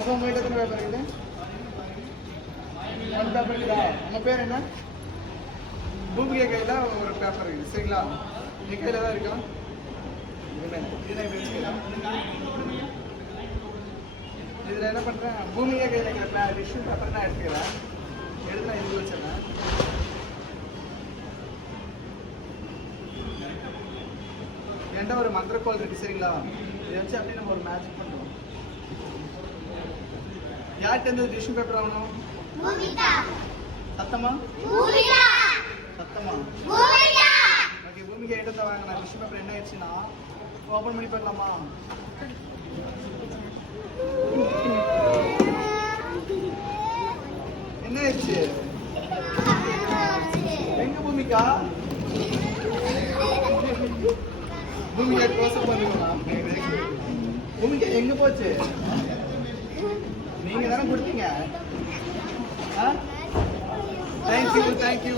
அப்போ உங்கள்கிட்ட எத்தனை பேப்பர் இருக்குது? 1 பேப்பர் இருக்குதா? உங்கள் பேர் என்ன? பூமிகை கையில் ஒரு பேப்பர் இருக்குது சரிங்களா? என் கையில் தான் இருக்கா? இதில் என்ன பண்ணுறேன், பூமிகை கையில் இருக்கிற டிஷ்யூ பேப்பர் நான் எடுத்துக்கிறேன். எடுத்து நான் இது வச்சிடறேன். என்கிட்ட ஒரு மந்திரக்கோள் இருக்கு சரிங்களா? இதை வச்சு அப்படியே நம்ம ஒரு மேஜிக் பண்ணுறோம். யார்கிட்ட இருந்து டிஷ்யூ பேப்பர் வாங்கணும்? சத்தமா சத்தமா ஓகே. பூமிகை எடுத்து வாங்கினா டிஷ்யூ பேப்பர் என்ன ஆயிடுச்சுன்னா ஓப்பன் பண்ணி போயிடலாமா? என்ன ஆயிடுச்சு? எங்க பூமிகா? பூமிகா கோசம் பண்ணுங்களா? பூமிகா எங்க போச்சு? நீங்க தானே கொடுத்தீங்க. தேங்க்யூ.